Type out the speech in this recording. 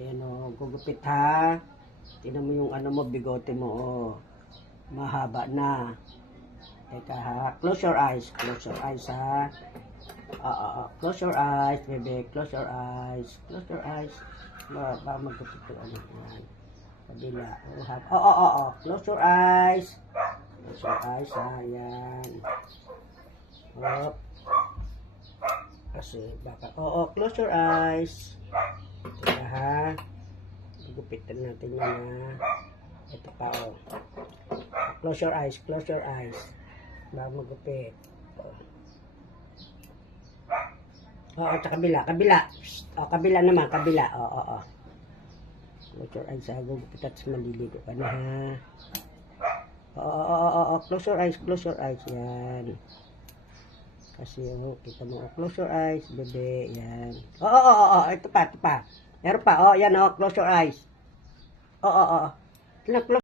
Ayan o, gugupit ha. Tingnan mo yung ano mo, bigote mo o. Mahaba na. Teka ha, close your eyes ha. Close your eyes, baby, close your eyes. Close your eyes. Baka magkupit yung ano. Ayan. Kabila. Close your eyes. Close your eyes ha, ayan. Hop. Kasi baka, close your eyes. Teka ha. Gupitan natin yan ha. Ito pa o. Close your eyes, close your eyes. Bago magupit. Sa kabila, kabila. Kabila naman, kabila. Close your eyes ha. Gugupit at maliligo ka na ha. Close your eyes, close your eyes. Yan. Kasi kita mo, close your eyes, bebe, yan. Ito pa. Meron pa, yan close your eyes. Close